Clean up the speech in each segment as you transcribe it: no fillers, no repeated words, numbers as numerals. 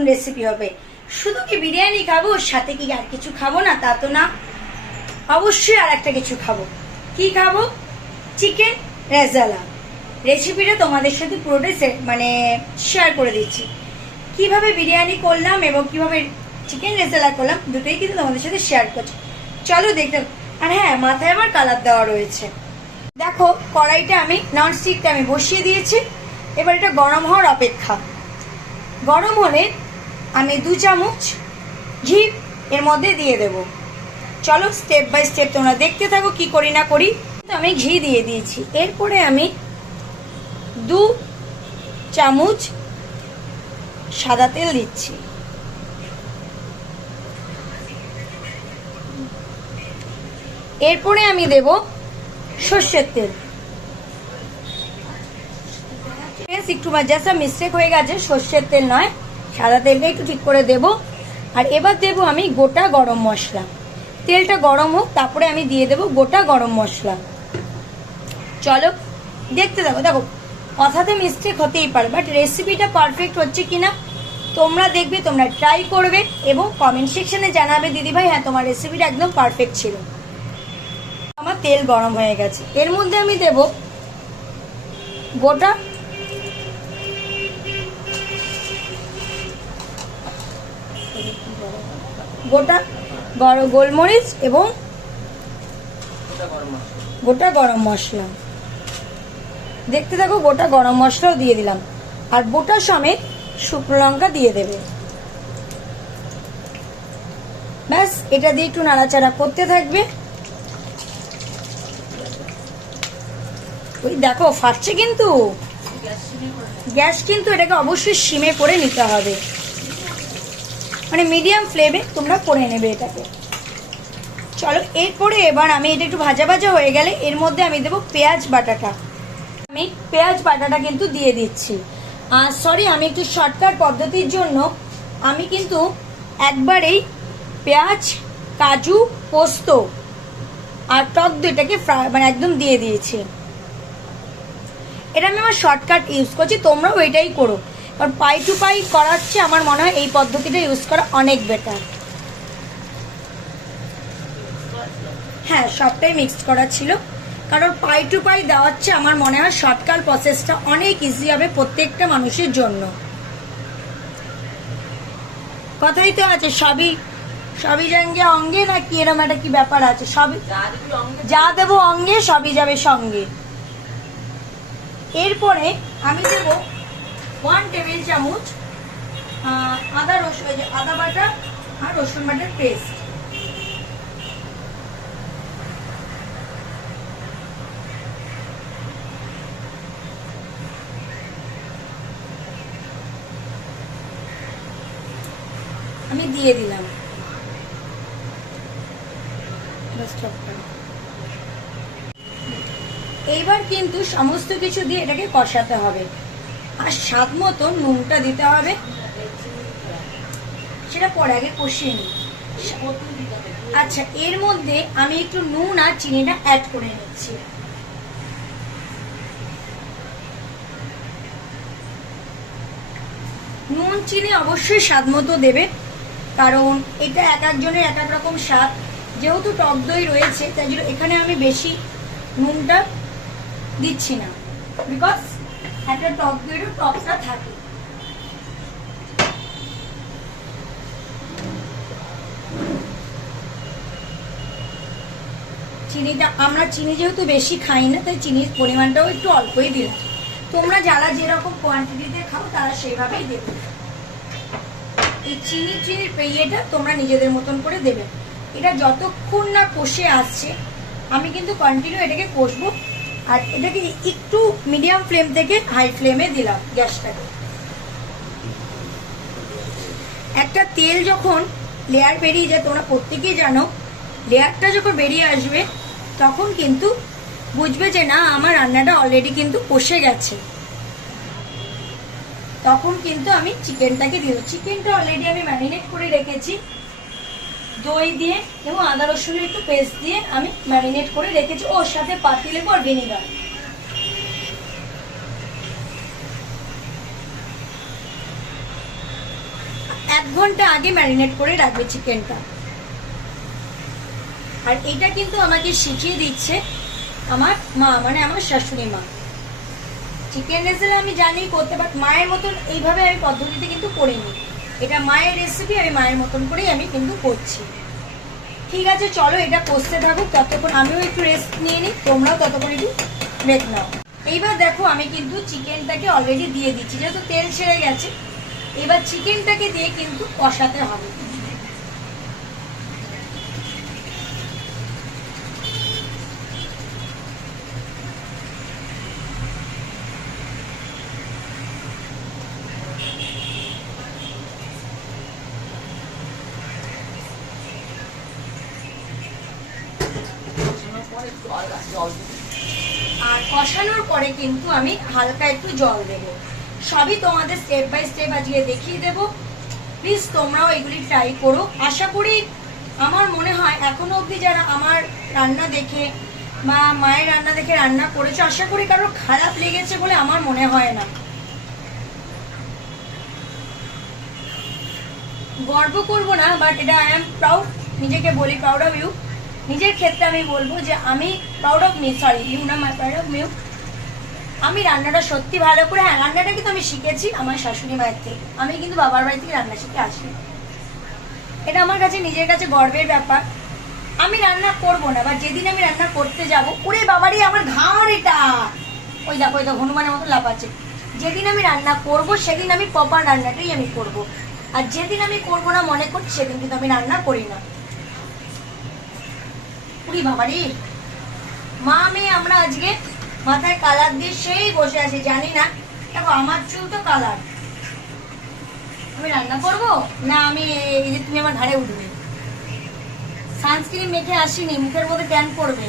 নতুন রেসিপি হবে। শুধু কি বিরিয়ানি খাবো, সাথে কি আর কিছু খাবো না তা তো না, অবশ্যই আর একটা কিছু খাবো। কি খাবো? চিকেন রেজালা। রেসিপিটা তোমাদের সাথে পুরোটাই শেয়ার করে দিচ্ছি। কিভাবে বিরিয়ানি করলাম এবং কিভাবে চিকেন রেজালা করলাম দুটোই কিন্তু তোমাদের সাথে শেয়ার করছি। চলো দেখতে। আর হ্যাঁ, মাথায় আমার কালার দেওয়া রয়েছে। দেখো, কড়াইটা আমি ননস্টিকটা আমি বসিয়ে দিয়েছি। এবার এটা গরম হওয়ার অপেক্ষা। গরম হলে আমি 2 চামচ ঘি এর মধ্যে দিয়ে দেব। চলো স্টেপ বাই স্টেপ তোমরা দেখতে থাকো কি করি না করি। আমি ঘি দিয়ে দিয়েছি। এরপরে আমি 2 চামচ সাদা তেল দিচ্ছি। এরপরে আমি দেব সর্ষের তেল। একটু জাস্ট মিস্টেক হয়ে গেছে, সর্ষের তেল নয়, সাদা তেলটা একটু ঠিক করে দেব। আর এবার দেব আমি গোটা গরম মশলা। তেলটা গরম হোক, তারপরে আমি দিয়ে দেব গোটা গরম মশলা। চলো দেখতে থাকো। দেখো, কথাতে মিস্টেক হতেই পারে, বাট রেসিপিটা পারফেক্ট হচ্ছে কিনা তোমরা দেখবে, তোমরা ট্রাই করবে এবং কমেন্ট সেকশনে জানাবে দিদি ভাই হ্যাঁ তোমার রেসিপিটা একদম পারফেক্ট ছিল। আমার তেল গরম হয়ে গেছে। এর মধ্যে আমি দেব গোটা গোলমরিচ এবং গোটা গরম মশলা। দেখতে থাকো, গোটা গরম মশলাও দিয়ে দিলাম। আর গোটা সমেত শুকনো লঙ্কা দিয়ে দেবে। ব্যাস, এটা দিয়ে একটু নাড়াচাড়া করতে থাকবে। ওই দেখো ফাটছে, কিন্তু গ্যাস কিন্তু এটাকে অবশ্যই সিমে করে নিতে হবে, মিডিয়াম ফ্লেমে তোমরা করে নেবে এটাকে। চলো, এরপরে এবার আমি এটা একটু ভাজা ভাজা হয়ে গেলে এর মধ্যে আমি দেবো পেঁয়াজ বাটাটা। আমি পেঁয়াজ বাটাটা কিন্তু দিয়ে দিচ্ছি। সরি, আমি একটু শর্টকাট পদ্ধতির জন্য আমি কিন্তু একবারেই পেঁয়াজ, কাজু, পোস্ত আর টক দইটাকে একদম দিয়ে দিয়েছি। এটা আমি আমার শর্টকাট ইউজ করছি, তোমরাও এটাই করো। কারণ পাই টু পাই করার চেয়ে আমার মনে হয় এই পদ্ধতিটা ইউজ করা অনেক বেটার। হ্যাঁ, সবটাই মিক্সড করা ছিল, কারণ পাই টু পাই দেওয়ার চেয়ে আমার মনে হয় শর্টকাট প্রসেসটা অনেক ইজি হবে প্রত্যেকটা মানুষের জন্য। কথাই তো আছে, সবই যাঙ্গে অঙ্গে, না কি এরকম একটা কি ব্যাপার আছে, সবই যা দেবো অঙ্গে সবই যাবে সঙ্গে। এরপরে আমি দেব 1 টেবিল চামচ আদা বাটা আর রসুন বাটার পেস্ট। আমি দিয়ে দিলাম। এইবার কিন্তু সমস্ত কিছু দিয়ে এটাকে কষাতে হবে। আর স্বাদ মতো নুনটা দিতে হবে, সেটা পরে আগে কষিয়ে নিই। আচ্ছা, এর মধ্যে আমি একটু নুন আর চিনিটা অ্যাড করে নিচ্ছি। নুন চিনি অবশ্যই স্বাদ মতো দেবে, কারণ এটা এক একজনের এক এক রকম স্বাদ। যেহেতু টক দই রয়েছে তাই জন্য এখানে আমি বেশি নুনটা দিচ্ছি না, বিকজ একটা টক দইয়েরও টকটা থাকে। চিনিটা আমরা চিনি যেহেতু বেশি খাই না, তাই চিনির পরিমাণটাও একটু অল্পই দিলাম। তোমরা যারা যেরকম কোয়ান্টিটিতে খাও তারা সেভাবেই দেবে। এই চিনির ইয়েটা তোমরা নিজেদের মতন করে দেবে। এটা যতক্ষণ না কষে আসছে আমি কিন্তু কন্টিনিউ এটাকে কষবো। আর এটাকে একটু মিডিয়াম ফ্লেম থেকে হাই ফ্লেমে দিলাম গ্যাসটাকে। একটা তেল যখন লেয়ার বেরিয়ে যায়, তোমরা প্রত্যেকেই জানো, লেয়ারটা যখন বেরিয়ে আসবে তখন কিন্তু বুঝবে যে না আমার রান্নাটা অলরেডি কিন্তু কষে গেছে। তখন কিন্তু আমি চিকেনটাকে দিয়ে দেবো। চিকেনটা অলরেডি আমি ম্যারিনেট করে রেখেছি দই দিয়ে এবং আদা রসুনের একটু পেস্ট দিয়ে আমি ম্যারিনেট করে রেখেছি, ওর সাথে পাতিলেবু আর ভিনেগার। 1 ঘন্টা আগে ম্যারিনেট করে রাখবে চিকেনটা। আর এটা কিন্তু আমাকে শিখিয়ে দিচ্ছে আমার মা, মানে আমার শাশুড়ি মা। চিকেন রেজালা আমি জানি করতে, বাট মায়ের মতন এইভাবে আমি পদ্ধতিতে কিন্তু করিনি। এটা মায়ের রেসিপি, আমি মায়ের মতন করেই আমি কিন্তু করছি। ঠিক আছে, চলো এটা কষতে থাকুক, ততক্ষণ আমিও একটু রেস্ট নিয়ে নিই, তোমরাও ততক্ষণ একটু ব্রেক নাও। এইবার দেখো আমি কিন্তু চিকেনটাকে অলরেডি দিয়ে দিচ্ছি, যেহেতু তেল ছেড়ে গেছে। এবার চিকেনটাকে দিয়ে কিন্তু কষাতে হবে। আর কষানোর পরে কিন্তু আমি হালকা একটু জল দেব। সবই তোমাদের স্টেপ বাই স্টেপ আজকে দেখিয়ে দেব। প্লিজ তোমরাও এগুলি ট্রাই করো। আশা করি, আমার মনে হয় এখনো অবধি যারা আমার রান্না দেখে বা মায়ের রান্না দেখে রান্না করেছো, আশা করি কারোর খারাপ লেগেছে বলে আমার মনে হয় না। গর্ব করবো না, বাট এটা আই এম প্রাউড, নিজেকে বলি প্রাউড অফ ইউ। নিজের ক্ষেত্রে আমি বলবো যে আমি proud of me, sorry you না, মাই প্রাউড অফ ইউ। আমি রান্নাটা সত্যি ভালো করে, হ্যাঁ রান্নাটা কিন্তু আমি শিখেছি আমার শাশুড়ি মায়ের থেকে। আমি কিন্তু বাবার বাড়ি থেকে রান্না শিখে আসি। এটা আমার কাছে নিজের কাছে গর্বের ব্যাপার। আমি রান্না করবো না, বা যেদিন আমি রান্না করতে যাব, ওরে বাবারই আমার ঘাড় এটা, ওই দেখো ওই তো হনুমানের মতো লাফাচ্ছে। যেদিন আমি রান্না করব সেদিন আমি প্রপার রান্নাটাই আমি করব। আর যেদিন আমি করব না মনে করছি, সেদিন কিন্তু আমি রান্না করি না। উরি বাবারি, মা মেয়ে আমরা আজকে মাথায় কালার দিয়ে সেই বসে আছি, জানি না। দেখো আমার চুল তো কালার। আমি রান্না করব না, আমি এই যে তুমি আমার ঘাড়ে উঠবে। সানস্ক্রিন মেখে আসিনি, মুখের মধ্যে ট্যান পড়বে।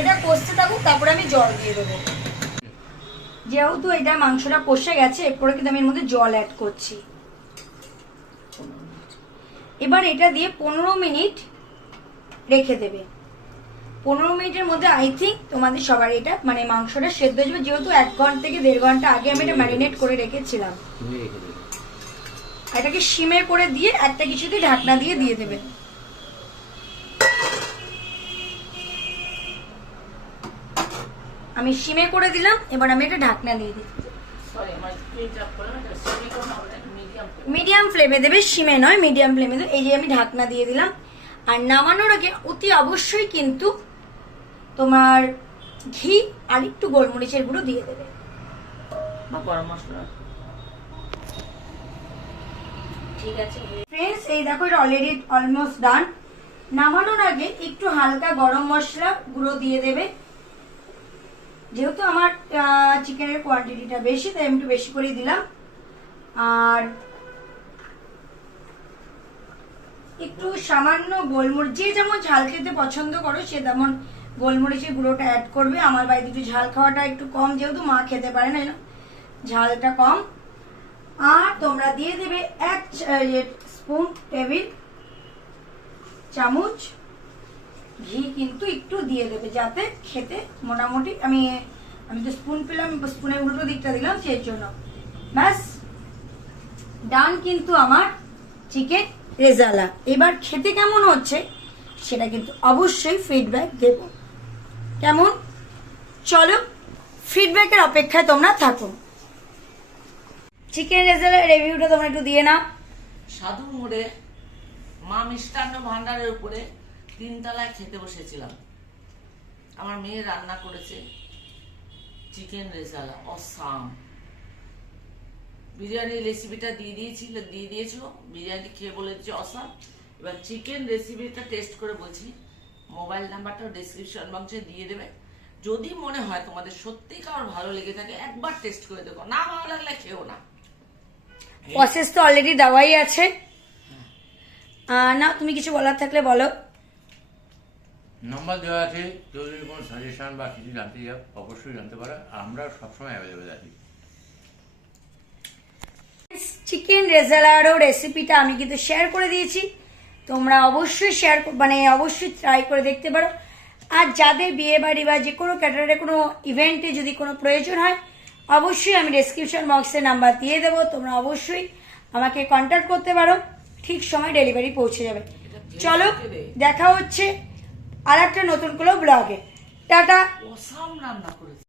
এটা কষতে থাকুক, তারপরে আমি জল দিয়ে দেবো। যেহেতু এটা মাংসটা কষে গেছে, এরপরে কিন্তু আমি এর মধ্যে জল অ্যাড করছি। এবার এটা দিয়ে 15 মিনিট রেখে দেবে। 15 মিনিটের মধ্যে আই থিঙ্ক তোমাদের সবার এটা মানে মাংসটা সেদ্ধ হয়ে যাবে, যেহেতু 1 ঘন্টা থেকে 1.5 ঘন্টা আগে আমি এটা ম্যারিনেট করে রেখেছিলাম। এটাকে সিমে করে দিয়ে একটা কিছু দিয়ে ঢাকনা দিয়ে দিয়ে দেবে। আমি সিমে করে দিলাম, এবার আমি এটা ঢাকনা দিয়ে দিই। মিডিয়াম ফ্লেমে দেবে, সিমে নয়, মিডিয়াম ফ্লেমে দেবে। এই যে আমি ঢাকনা দিয়ে দিলাম। আর নামানোর আগে অতি অবশ্যই কিন্তু তোমার ঘি আর একটু গোলমরিচের গুঁড়ো দিয়ে দেবে। ঠিক আছে ফ্রেন্ডস, এই দেখো এটা অলরেডি অলমোস্ট ডান। নামানোর আগে একটু হালকা গরম মশলা গুঁড়ো দিয়ে দেবে। যেহেতু আমার চিকেনের কোয়ান্টিটিটা বেশি, তাই আমি একটু বেশি করে দিলাম। আর একটু সামান্য গোলমরিচ, যে যেমন ঝাল খেতে পছন্দ করো সে তেমন গোলমরিচের গুঁড়োটা অ্যাড করবে। আমার বাড়িতে একটু ঝাল খাওয়াটা একটু কম, যেহেতু মা খেতে পারে না, ঝালটা কম। আর তোমরা দিয়ে দেবে 1 স্পুন টেবিল চামচ ঘি, কিন্তু একটু দিয়ে দেবে যাতে খেতে মোটামুটি আমি তো স্পুন পেলাম, স্পুনের উল্টো দিকটা দিলাম সেই জন্য। ব্যাস ডান কিন্তু আমার চিকেন রেজালা। এবার খেতে কেমন হচ্ছে সেটা কিন্তু অবশ্যই ফিডব্যাক দেব। কেমন, চলো ফিডব্যাকের অপেক্ষায় তোমরা থাকো। চিকেন রেজালার রিভিউটা তোমরা একটু দিয়ে নাও। সাধু মোড়ে মা মিষ্টান্ন ভান্ডারের উপরে 3 তলায় খেতে বসেছিলাম। আমার মেয়ে রান্না করেছে চিকেন রেজালা, অসাম। বিরিয়ানির রেসিপিটা দিয়ে দিয়েছিল, বিরিয়ানি খেয়ে বলেছে অসাম। এবার চিকেন রেসিপিটা টেস্ট করে বলছি, মোবাইল নাম্বারটা ডেসক্রিপশন বক্সে দিয়ে দেবে। যদি মনে হয় তোমাদের সত্যি কারোর ভালো লেগে থাকে, একবার টেস্ট করে দেখো, না ভালো লাগলে খেও না। প্রসেস তো অলরেডি দেওয়াই আছে। না তুমি কিছু বলার থাকলে বলো। নাম্বার দেওয়া আছে, কেউ যদি কোনো সাজেশন বা কিছু জানতে চাও অবশ্যই জানতে পারো, আমরা সবসময় অ্যাভেলেবেল আছি। চিকেন রেজালারও রেসিপিটা আমি কিন্তু শেয়ার করে দিয়েছি, তোমরা অবশ্যই অবশ্যই ট্রাই করে দেখতে পারো। আর যাদের বিয়ে বাড়ি বা যে কোনো ক্যাটারে কোনো ইভেন্টে যদি কোনো প্রয়োজন হয়, অবশ্যই আমি ডেসক্রিপশন বক্সে নাম্বার দিয়ে দেবো, তোমরা অবশ্যই আমাকে কন্ট্যাক্ট করতে পারো, ঠিক সময় ডেলিভারি পৌঁছে যাবে। চলো দেখা হচ্ছে আর একটা নতুন কোনো ব্লগে। টাটা। অসাম রান্না করেছে।